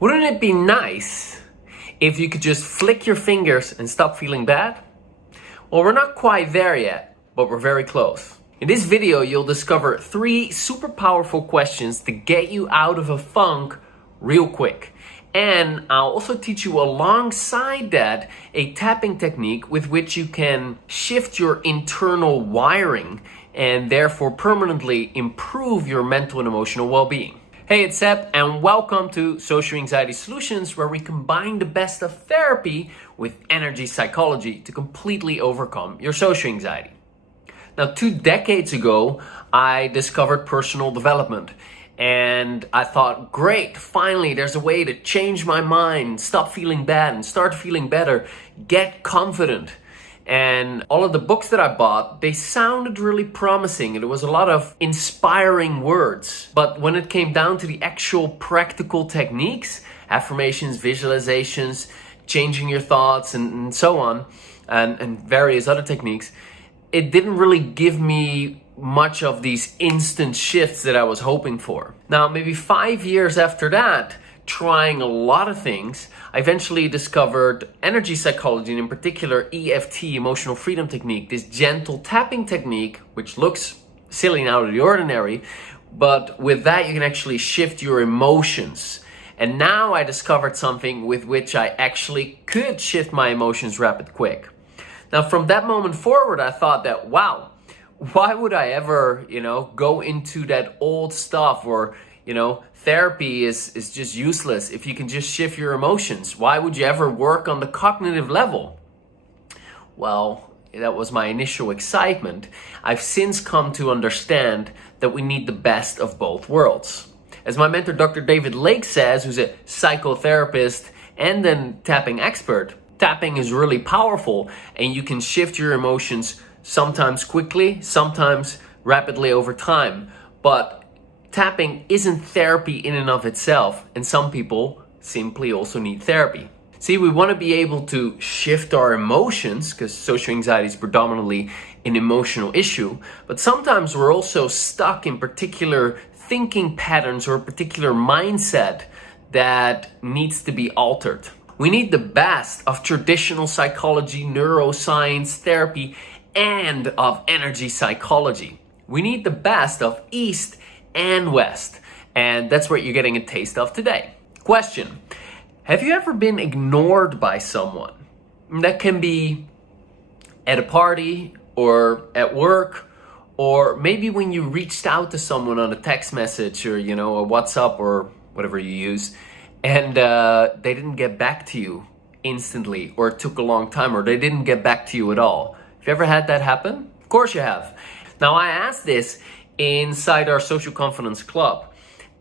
Wouldn't it be nice if you could just flick your fingers and stop feeling bad? Well, we're not quite there yet, but we're very close. In this video, you'll discover 3 super powerful questions to get you out of a funk real quick. And I'll also teach you alongside that a tapping technique with which you can shift your internal wiring and therefore permanently improve your mental and emotional well-being. Hey, it's Seb, and welcome to Social Anxiety Solutions, where we combine the best of therapy with energy psychology to completely overcome your social anxiety. Now, 2 decades ago, I discovered personal development, and I thought, great, finally, there's a way to change my mind, stop feeling bad and start feeling better, get confident. And all of the books that I bought, they sounded really promising. It was a lot of inspiring words. But when it came down to the actual practical techniques, affirmations, visualizations, changing your thoughts, and so on, and various other techniques, it didn't really give me much of these instant shifts that I was hoping for. Now, maybe 5 years after that, trying a lot of things, I eventually discovered energy psychology, and in particular EFT, emotional freedom technique, this gentle tapping technique, which looks silly and out of the ordinary, but with that you can actually shift your emotions. And now I discovered something with which I actually could shift my emotions rapid quick. Now, from that moment forward, I thought that, wow, why would I ever, go into that old stuff or, therapy is just useless if you can just shift your emotions. Why would you ever work on the cognitive level? Well, that was my initial excitement. I've since come to understand that we need the best of both worlds. As my mentor, Dr. David Lake says, who's a psychotherapist and then tapping expert, tapping is really powerful and you can shift your emotions sometimes quickly, sometimes rapidly over time. But tapping isn't therapy in and of itself, and some people simply also need therapy. See, we want to be able to shift our emotions because social anxiety is predominantly an emotional issue, but sometimes we're also stuck in particular thinking patterns or a particular mindset that needs to be altered. We need the best of traditional psychology, neuroscience, therapy, and of energy psychology. We need the best of East and West, and that's what you're getting a taste of today. Question: have you ever been ignored by someone? That can be at a party or at work, or maybe when you reached out to someone on a text message or a WhatsApp or whatever you use, and they didn't get back to you instantly, or it took a long time, or they didn't get back to you at all. Have you ever had that happen? Of course you have. Now, I asked this inside our Social Confidence Club,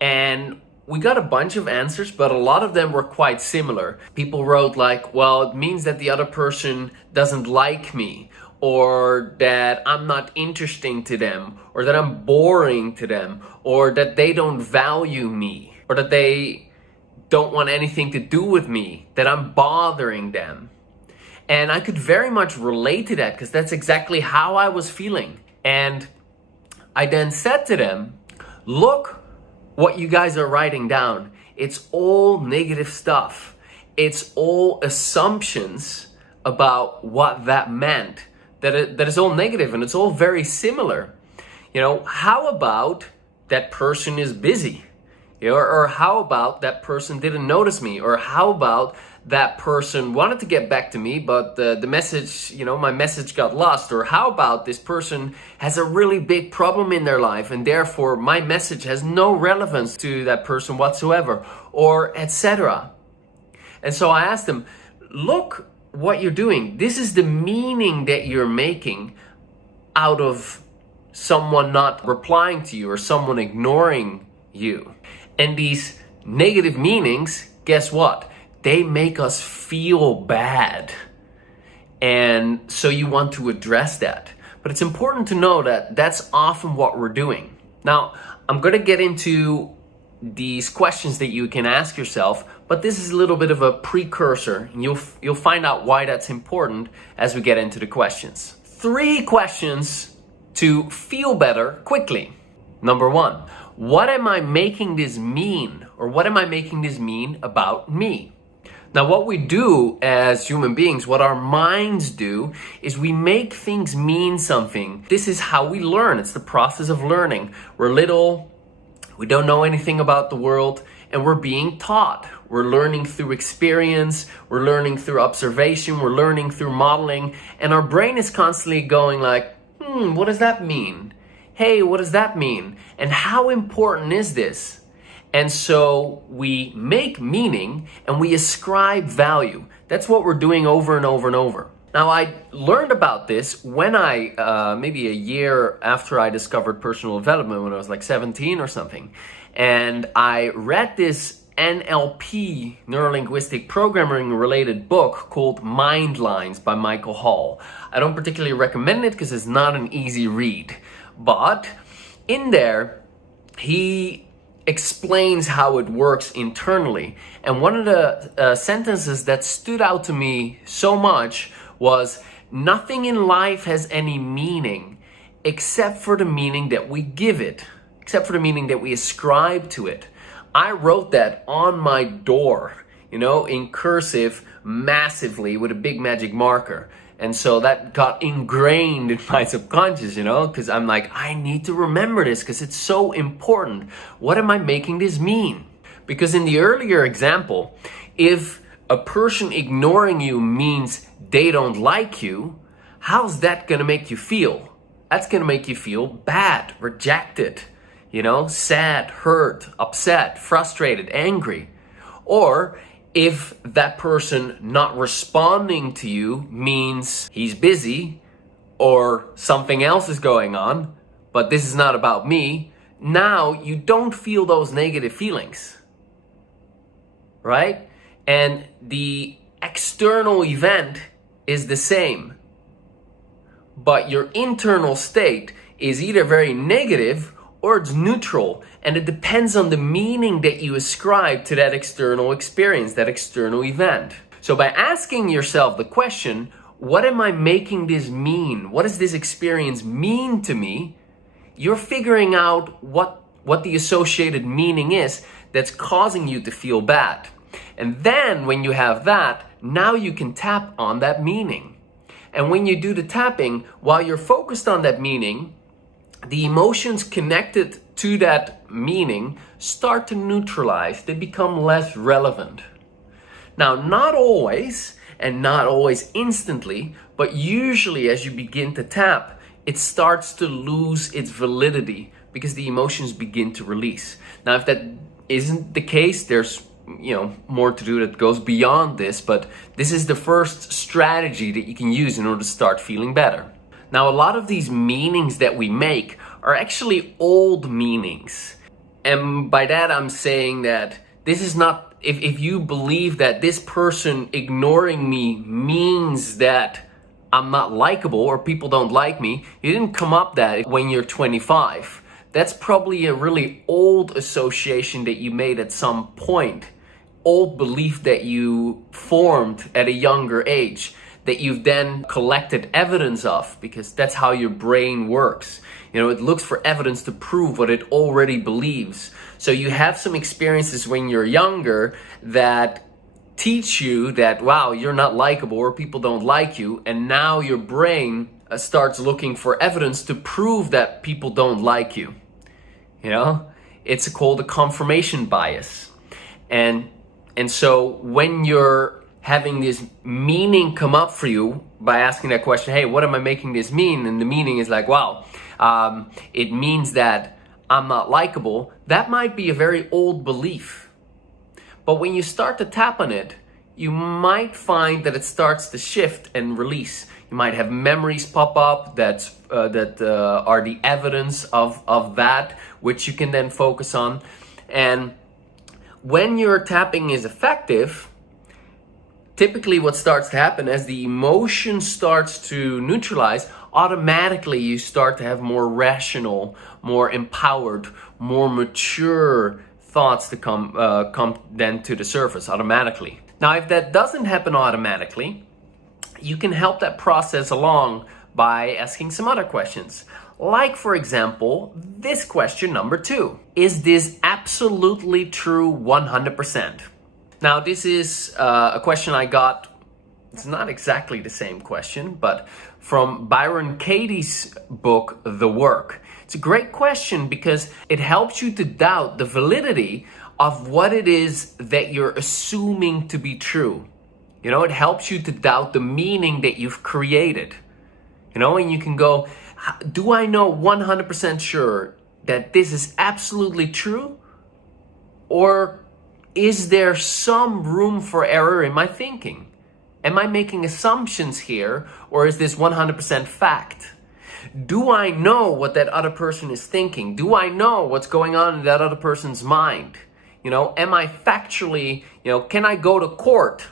and we got a bunch of answers, but a lot of them were quite similar. People wrote like, well, it means that the other person doesn't like me, or that I'm not interesting to them, or that I'm boring to them, or that they don't value me, or that they don't want anything to do with me, that I'm bothering them. And I could very much relate to that because that's exactly how I was feeling. And I then said to them, look what you guys are writing down. It's all negative stuff. It's all assumptions about what that meant. That is all negative and it's all very similar. How about that person is busy? Or how about that person didn't notice me? Or how about that person wanted to get back to me, but the message, my message got lost? Or how about this person has a really big problem in their life and therefore my message has no relevance to that person whatsoever, or etc. And so I asked them, look what you're doing. This is the meaning that you're making out of someone not replying to you or someone ignoring you. And these negative meanings, guess what? They make us feel bad. And so you want to address that. But it's important to know that that's often what we're doing. Now, I'm going to get into these questions that you can ask yourself, but this is a little bit of a precursor, and you'll find out why that's important as we get into the questions. 3 questions to feel better quickly. Number 1, what am I making this mean? Or what am I making this mean about me? Now, what we do as human beings, what our minds do, is we make things mean something. This is how we learn. It's the process of learning. We're little, we don't know anything about the world, and we're being taught. We're learning through experience, we're learning through observation, we're learning through modeling, and our brain is constantly going like, what does that mean? Hey, what does that mean? And how important is this? And so we make meaning and we ascribe value. That's what we're doing over and over and over. Now, I learned about this when I, maybe a year after I discovered personal development, when I was like 17 or something. And I read this NLP, Neuro-Linguistic Programming related book called Mind Lines by Michael Hall. I don't particularly recommend it because it's not an easy read. But in there, he explains how it works internally. And one of the sentences that stood out to me so much was, nothing in life has any meaning except for the meaning that we give it, except for the meaning that we ascribe to it. I wrote that on my door, in cursive, massively with a big magic marker. And so that got ingrained in my subconscious, because I'm like, I need to remember this because it's so important. What am I making this mean? Because in the earlier example, if a person ignoring you means they don't like you, how's that going to make you feel? That's going to make you feel bad, rejected, sad, hurt, upset, frustrated, angry. Or if that person not responding to you means he's busy or something else is going on, but this is not about me, now you don't feel those negative feelings, right? And the external event is the same, but your internal state is either very negative or it's neutral, and it depends on the meaning that you ascribe to that external experience, that external event. So by asking yourself the question, what am I making this mean? What does this experience mean to me? You're figuring out what the associated meaning is that's causing you to feel bad. And then when you have that, now you can tap on that meaning. And when you do the tapping, while you're focused on that meaning, the emotions connected to that meaning start to neutralize. They become less relevant. Now, not always, and not always instantly, but usually as you begin to tap, it starts to lose its validity because the emotions begin to release. Now, if that isn't the case, there's more to do that goes beyond this, but this is the first strategy that you can use in order to start feeling better. Now, a lot of these meanings that we make are actually old meanings. And by that, I'm saying that this is not, if you believe that this person ignoring me means that I'm not likable or people don't like me, you didn't come up that when you're 25. That's probably a really old association that you made at some point. Old belief that you formed at a younger age, that you've then collected evidence of, because that's how your brain works. It looks for evidence to prove what it already believes. So you have some experiences when you're younger that teach you that, wow, you're not likable or people don't like you. And now your brain starts looking for evidence to prove that people don't like you. It's called a confirmation bias. And so when you're having this meaning come up for you by asking that question, hey, what am I making this mean? And the meaning is like, wow, it means that I'm not likable. That might be a very old belief. But when you start to tap on it, you might find that it starts to shift and release. You might have memories pop up that are the evidence of that, which you can then focus on. And when your tapping is effective, typically what starts to happen as the emotion starts to neutralize, automatically you start to have more rational, more empowered, more mature thoughts to come then to the surface automatically. Now, if that doesn't happen automatically, you can help that process along by asking some other questions. Like, for example, this question number 2. Is this absolutely true 100%? Now, this is a question I got. It's not exactly the same question, but from Byron Katie's book, The Work. It's a great question because it helps you to doubt the validity of what it is that you're assuming to be true. You know, it helps you to doubt the meaning that you've created. You know, and you can go, do I know 100% sure that this is absolutely true? Or is there some room for error in my thinking? Am I making assumptions here, or is this 100% fact? Do I know what that other person is thinking? Do I know what's going on in that other person's mind? You know, am I factually, can I go to court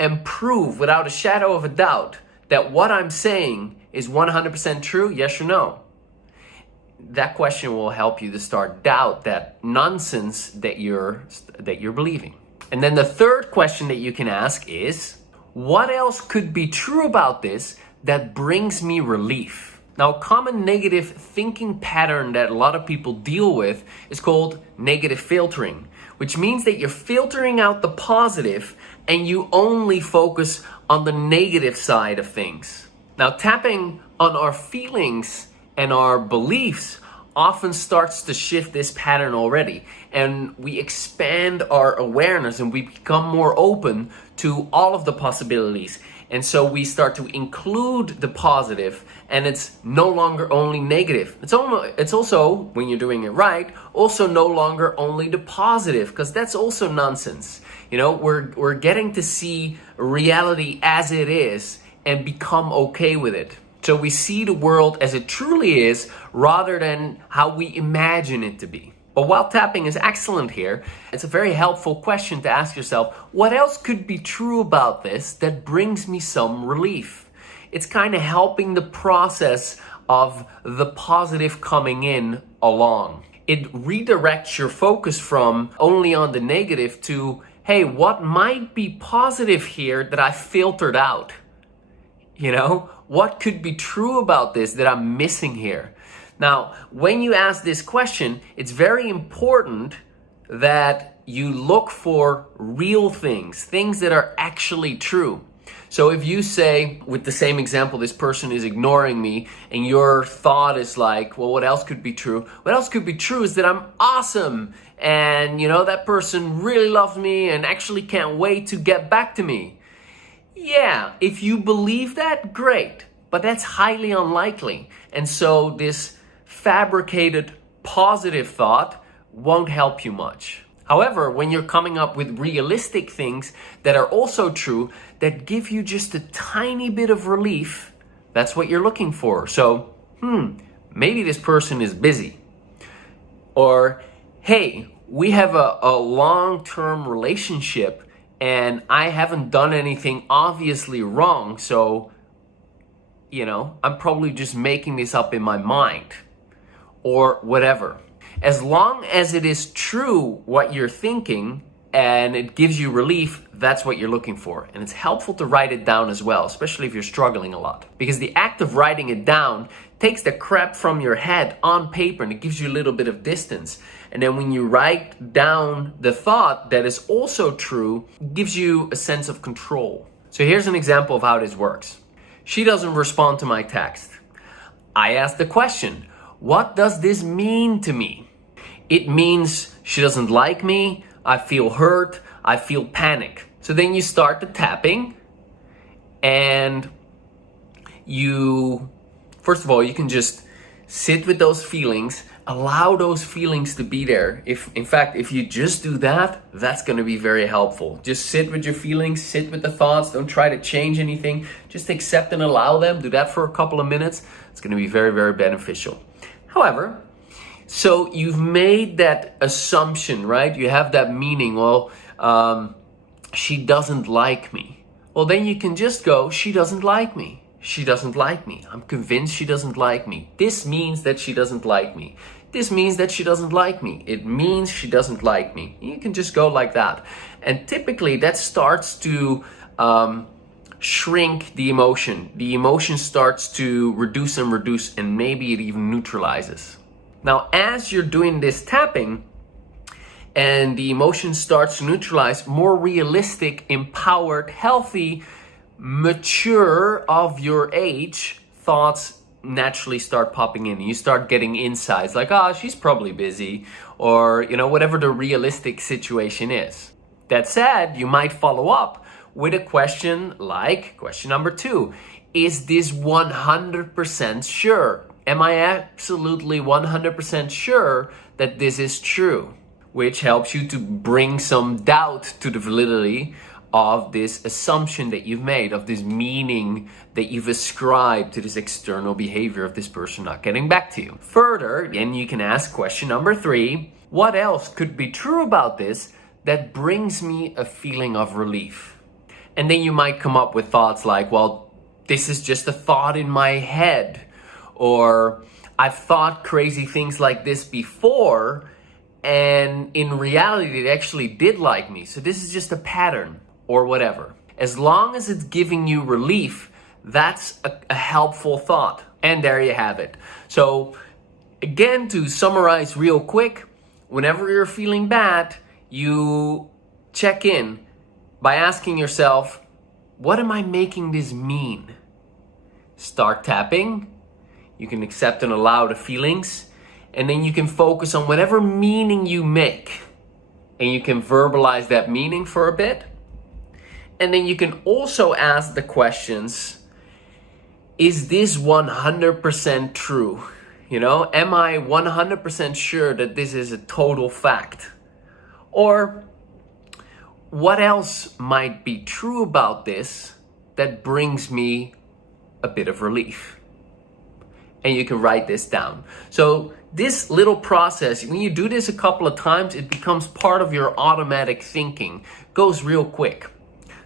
and prove without a shadow of a doubt that what I'm saying is 100% true? Yes or no? That question will help you to start doubt that nonsense that you're believing. And then the third question that you can ask is, what else could be true about this that brings me relief? Now, a common negative thinking pattern that a lot of people deal with is called negative filtering, which means that you're filtering out the positive and you only focus on the negative side of things. Now, tapping on our feelings and our beliefs often starts to shift this pattern already, and we expand our awareness and we become more open to all of the possibilities. And so we start to include the positive, and it's no longer only negative. It's also, when you're doing it right, also no longer only the positive, because that's also nonsense. You know, we're getting to see reality as it is and become okay with it. So we see the world as it truly is rather than how we imagine it to be. But while tapping is excellent here, it's a very helpful question to ask yourself, what else could be true about this that brings me some relief? It's kind of helping the process of the positive coming in along. It redirects your focus from only on the negative to, hey, what might be positive here that I filtered out? You know, what could be true about this that I'm missing here? Now, when you ask this question, it's very important that you look for real things that are actually true. So if you say, with the same example, this person is ignoring me, and your thought is like, well, what else could be true? What else could be true is that I'm awesome, and that person really loves me and actually can't wait to get back to me. Yeah, if you believe that, great, but that's highly unlikely. And so this fabricated positive thought won't help you much. However, when you're coming up with realistic things that are also true, that give you just a tiny bit of relief, that's what you're looking for. So, maybe this person is busy. Or, hey, we have a long-term relationship and I haven't done anything obviously wrong, so, I'm probably just making this up in my mind, or whatever. As long as it is true what you're thinking and it gives you relief, that's what you're looking for. And it's helpful to write it down as well, especially if you're struggling a lot. Because the act of writing it down takes the crap from your head on paper and it gives you a little bit of distance. And then when you write down the thought that is also true, it gives you a sense of control. So here's an example of how this works. She doesn't respond to my text. I ask the question, what does this mean to me? It means she doesn't like me, I feel hurt, I feel panic. So then you start the tapping and first of all, you can just sit with those feelings, allow those feelings to be there. In fact, if you just do that, that's going to be very helpful. Just sit with your feelings, sit with the thoughts, don't try to change anything. Just accept and allow them. Do that for a couple of minutes. It's going to be very, very beneficial. However, so you've made that assumption, right? You have that meaning, well, she doesn't like me. Well, then you can just go, she doesn't like me. She doesn't like me. I'm convinced she doesn't like me. This means that she doesn't like me. This means that she doesn't like me. It means she doesn't like me. You can just go like that. And typically that starts to shrink the emotion. The emotion starts to reduce and maybe it even neutralizes. Now, as you're doing this tapping and the emotion starts to neutralize, more realistic, empowered, healthy, mature of your age thoughts naturally start popping in. You start getting insights like, oh, she's probably busy, or whatever the realistic situation is. That said, you might follow up with a question like question number 2. Is this 100% sure? Am I absolutely 100% sure that this is true? Which helps you to bring some doubt to the validity of this assumption that you've made, of this meaning that you've ascribed to this external behavior of this person not getting back to you. Further, then you can ask question number 3, what else could be true about this that brings me a feeling of relief? And then you might come up with thoughts like, well, this is just a thought in my head, or I've thought crazy things like this before, and in reality, it actually did like me. So this is just a pattern, or whatever. As long as it's giving you relief, that's a helpful thought. And there you have it. So again, to summarize real quick, whenever you're feeling bad, you check in by asking yourself, what am I making this mean? Start tapping. You can accept and allow the feelings, and then you can focus on whatever meaning you make, and you can verbalize that meaning for a bit. And then you can also ask the questions, is this 100% true? Am I 100% sure that this is a total fact? Or what else might be true about this that brings me a bit of relief? And you can write this down. So this little process, when you do this a couple of times, it becomes part of your automatic thinking. It goes real quick.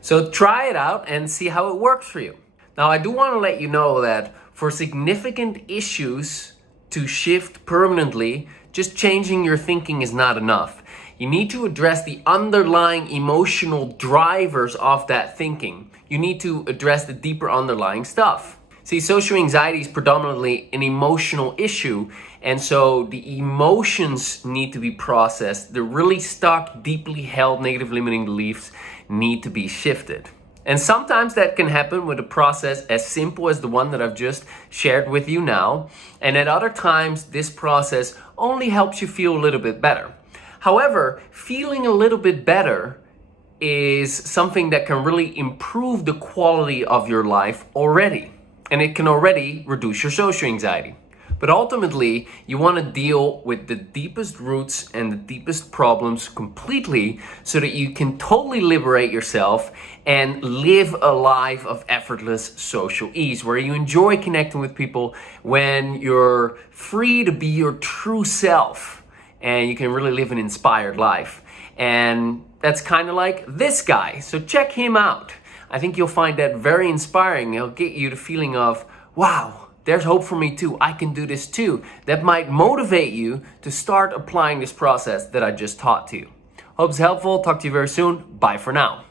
So try it out and see how it works for you. Now, I do want to let you know that for significant issues to shift permanently, just changing your thinking is not enough. You need to address the underlying emotional drivers of that thinking. You need to address the deeper underlying stuff. See, social anxiety is predominantly an emotional issue, and so the emotions need to be processed. The really stuck, deeply held negative limiting beliefs need to be shifted. And sometimes that can happen with a process as simple as the one that I've just shared with you now. And at other times, this process only helps you feel a little bit better. However, feeling a little bit better is something that can really improve the quality of your life already. And it can already reduce your social anxiety. But ultimately, you want to deal with the deepest roots and the deepest problems completely so that you can totally liberate yourself and live a life of effortless social ease, where you enjoy connecting with people, when you're free to be your true self and you can really live an inspired life. And that's kind of like this guy. So check him out. I think you'll find that very inspiring. It'll get you the feeling of, wow, there's hope for me too. I can do this too. That might motivate you to start applying this process that I just taught to you. Hope it's helpful. Talk to you very soon. Bye for now.